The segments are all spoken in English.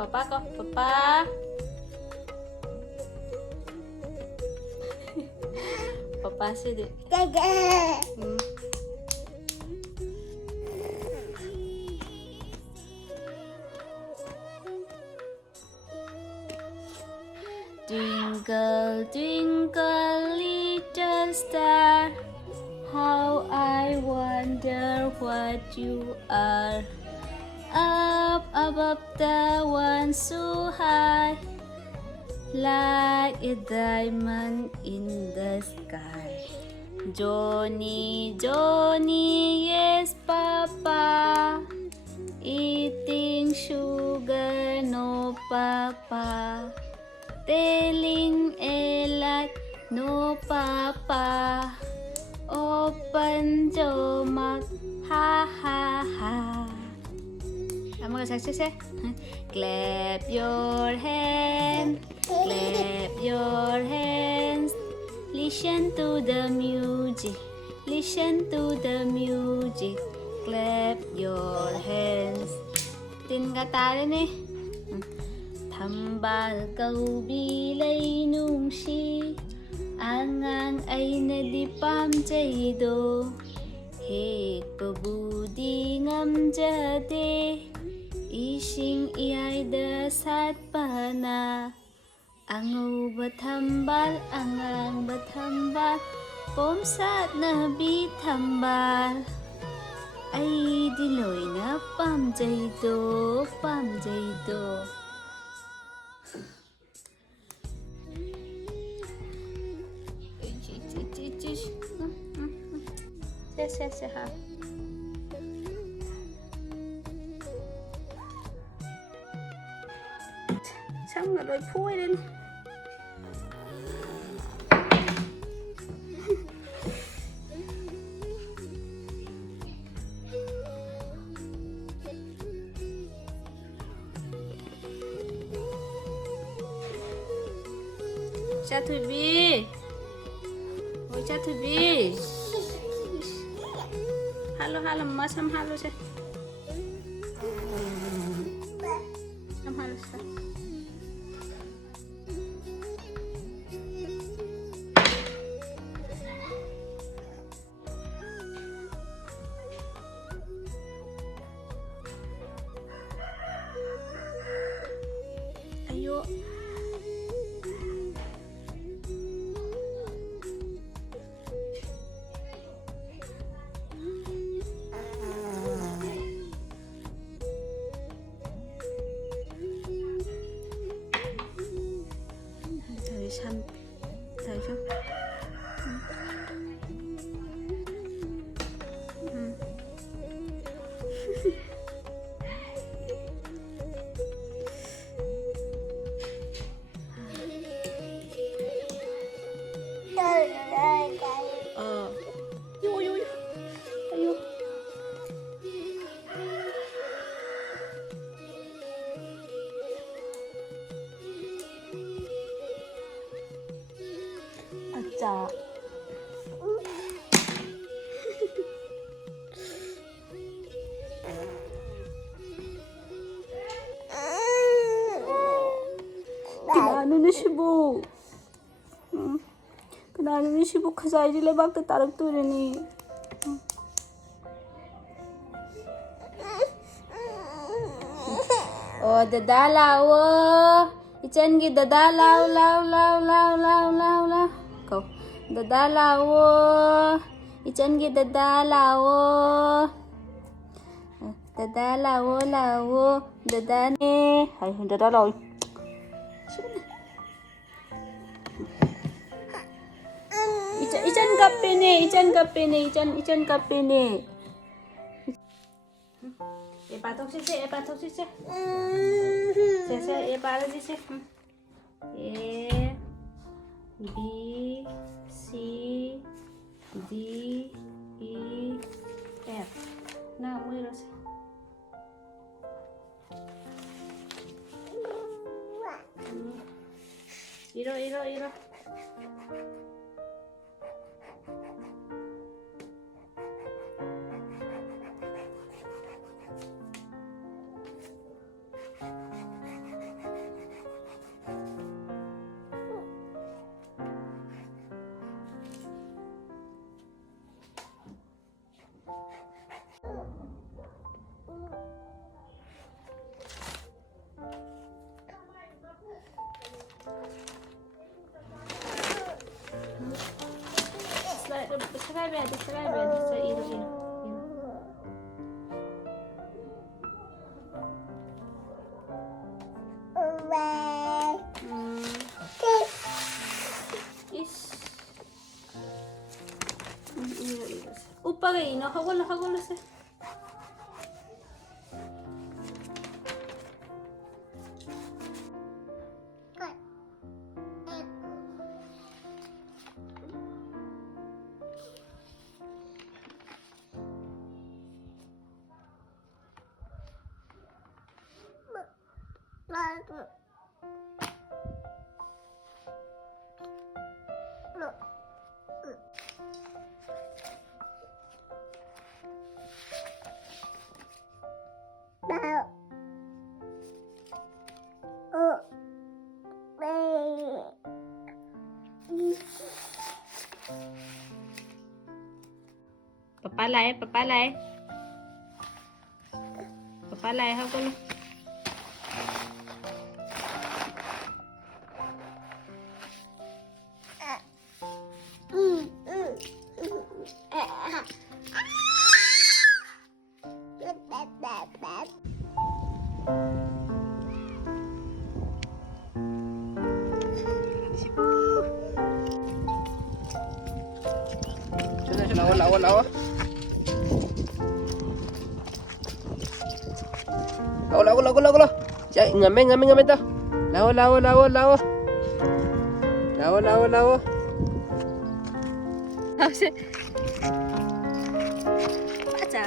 Papa ko, Papa. Papa sih deh. Twinkle, twinkle, little star, how I wonder what you are. Up above the one so high, like a diamond in the sky. Johnny, Johnny, yes, Papa. Eating sugar, no, Papa. Telling a lie, no, Papa. Open your mouth, ha, ha, ha. Mga saksi clap your hands, clap your hands. Listen to the music, listen to the music. Clap your hands. Tin nga tayo ni. Thambal câu bi lấy nung si, angang ay nadipam chay do. Hek pabudi ngam jade. Ising iyay dasat pa na. Angaw bathambal, angang bathambal. Pomsat na bithambal. Ay diloy na pamjay do, pamjay do. Se ha. Xong rồi phui lên. Cha Thùy Bi. Ôi cha Thùy Bi. Halo halo ma sam halo se. Sam halo se. Ayo. Thầy không? Dạ. Kinaano na si Bo? Kinaano na si Bo kasay sila bakit tarag to rin eh. Oh, dadalaw oh. Ichan gi dadalaw law law law law law law. Go. Dadalaw oh. Ichan gi dadalaw oh. Dadalaw law oh. Dadane. Ay, dadalaw. Ichan kape ni, ichan kape ni, ichan kape ni. Patok sih, patok sih. Saya para sih. A B C D E F. Nah, mulai sih. Iro, iro, iro. Describe it. Sa iro, iro. Is. Iro, iro. Upagay, no? Hagulo, hagulo sa. Papalay, papalay. Papalay, hagulo. Lawa, lawa, lawa. Lawa, lawa, lawa, lawa. Chay, ngame, ngame, ngame to. Lawa, lawa, lawa, lawa. Lawa, lawa, lawa. Baca.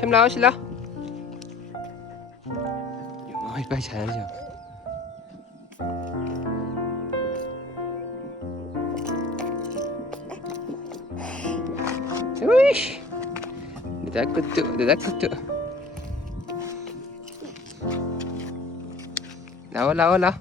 Xem nào xin nào. Ôi, bay chạy rồi. Ui, để ta cứ tự. Lao, lao, lao.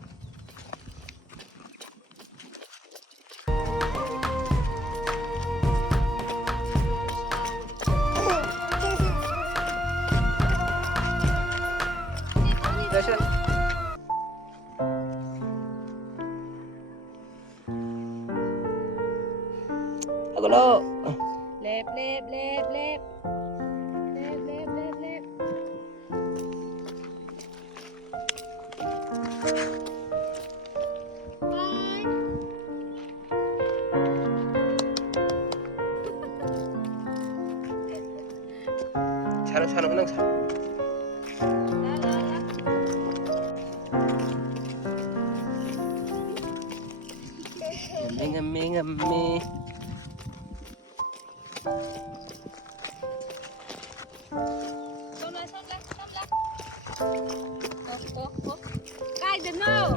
Ako lo. Lep, lep, lep, lep. Lep, lep, lep, lep. Bye. Sana, sana menang. Ngame, ngame, ngame. Oh, oh, oh. Kijk, de nou.